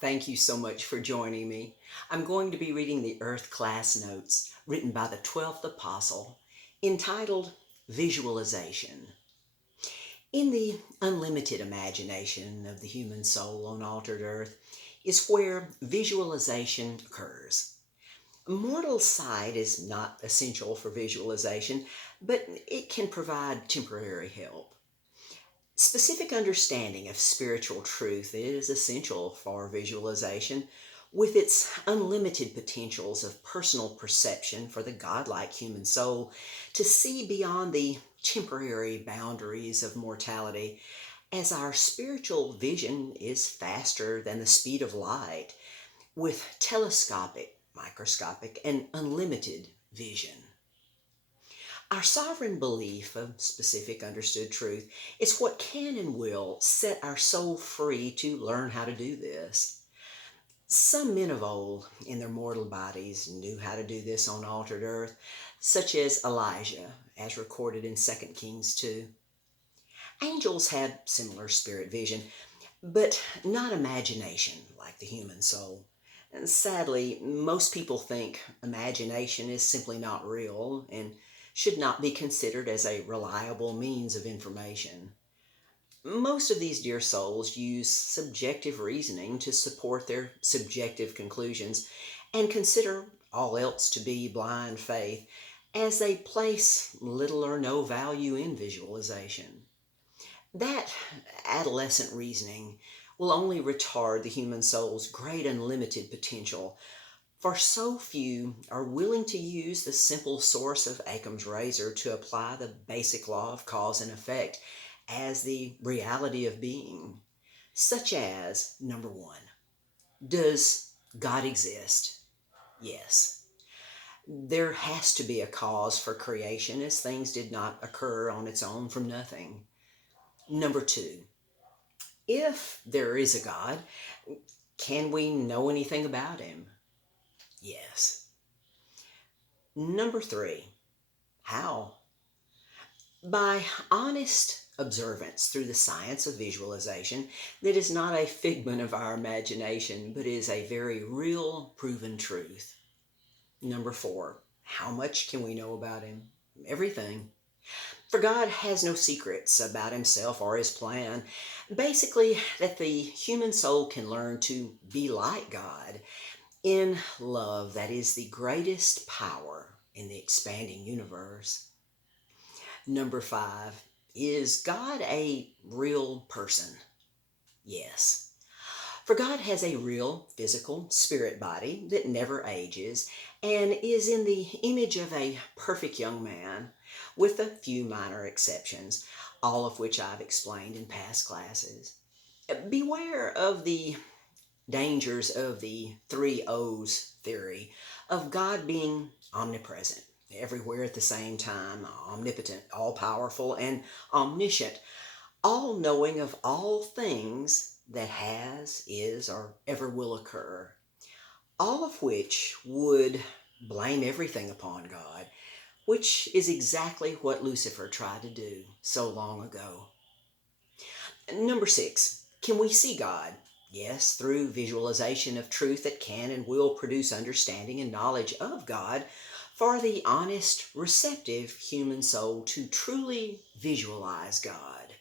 Thank you so much for joining me. I'm going to be reading the Earth class notes written by the 12th Apostle entitled Visualization. In the unlimited imagination of the human soul on altered Earth is where visualization occurs. Mortal sight is not essential for visualization, but it can provide temporary help. Specific understanding of spiritual truth is essential for visualization, with its unlimited potentials of personal perception for the godlike human soul to see beyond the temporary boundaries of mortality, as our spiritual vision is faster than the speed of light, with telescopic, microscopic, and unlimited vision. Our sovereign belief of specific understood truth is what can and will set our soul free to learn how to do this. Some men of old, in their mortal bodies, knew how to do this on altered earth, such as Elijah, as recorded in 2 Kings 2. Angels had similar spirit vision, but not imagination like the human soul. And sadly, most people think imagination is simply not real and should not be considered as a reliable means of information. Most of these dear souls use subjective reasoning to support their subjective conclusions and consider all else to be blind faith, as they place little or no value in visualization. That adolescent reasoning will only retard the human soul's great unlimited potential, for so few are willing to use the simple source of Occam's razor to apply the basic law of cause and effect as the reality of being, such as number one, does God exist? Yes. There has to be a cause for creation, as things did not occur on its own from nothing. Number two, if there is a God, can we know anything about him? Yes. Number three, how? By honest observance through the science of visualization that is not a figment of our imagination, but is a very real, proven truth. Number four, how much can we know about him? Everything. For God has no secrets about himself or his plan. Basically, that the human soul can learn to be like God in love that is the greatest power in the expanding universe. Number five, is God a real person? Yes. For God has a real physical spirit body that never ages and is in the image of a perfect young man, with a few minor exceptions, all of which I've explained in past classes. Beware of the dangers of the three O's theory of God being omnipresent, everywhere at the same time, omnipotent, all powerful, and omniscient, all knowing of all things that has, is, or ever will occur, all of which would blame everything upon God, which is exactly what Lucifer tried to do so long ago. Number six, can we see God? Yes, through visualization of truth that can and will produce understanding and knowledge of God for the honest, receptive human soul to truly visualize God.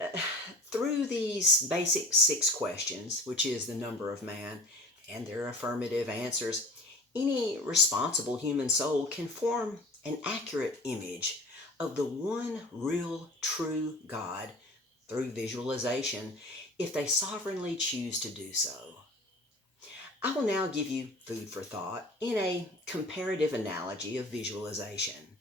Uh, Through these basic six questions, which is the number of man, and their affirmative answers, any responsible human soul can form an accurate image of the one real true God through visualization if they sovereignly choose to do so. I will now give you food for thought in a comparative analogy of visualization.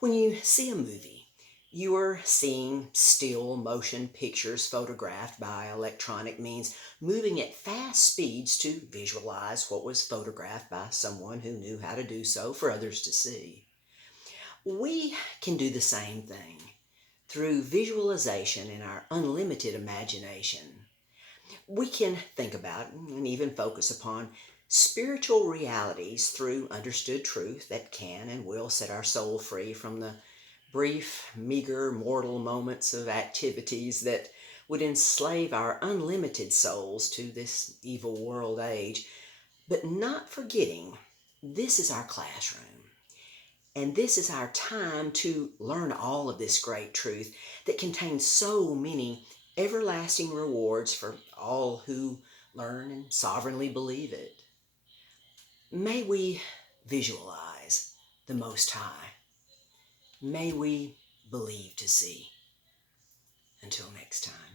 When you see a movie, you are seeing still motion pictures photographed by electronic means moving at fast speeds to visualize what was photographed by someone who knew how to do so for others to see. We can do the same thing through visualization in our unlimited imagination. We can think about and even focus upon spiritual realities through understood truth that can and will set our soul free from the brief, meager, mortal moments of activities that would enslave our unlimited souls to this evil world age, but not forgetting this is our classroom. And this is our time to learn all of this great truth that contains so many everlasting rewards for all who learn and sovereignly believe it. May we visualize the Most High. May we believe to see. Until next time.